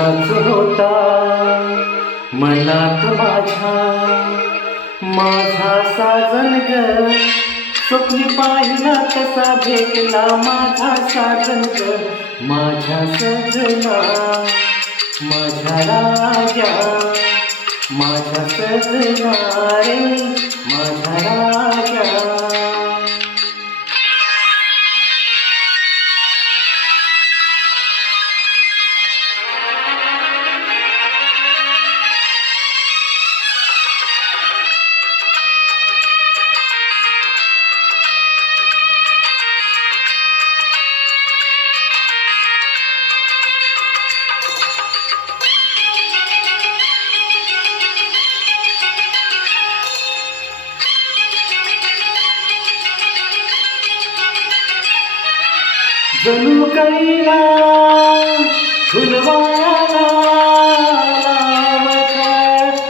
असाच होता मनात माझा साजन ग. स्वप्नी पाहिला तसा भेटला माझा साजन ग. माझ्या सजना माझ्या राजा माझ्या सजना रे माझ्या राजा. जणू कैला फुलवाला लावत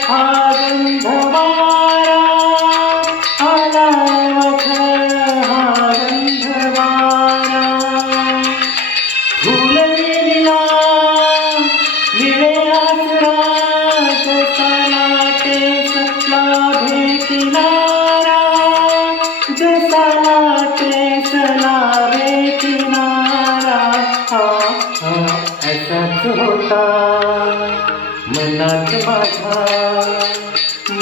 हा गंधवारा आलावत हा गंधवारा. फुललेला निळे आसरा जसा लाटेस लाभे किनारा जसा लाटेस लाभे किनारा. असाच होता मनात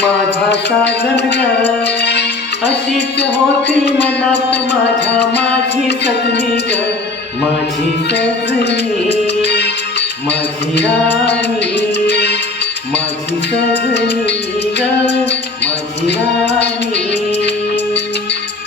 माझा साजन ग. अशीच होती मनात माझी सजनी ग. माझी सजनी माझी राणी माझी सजनी ग माझी राणी.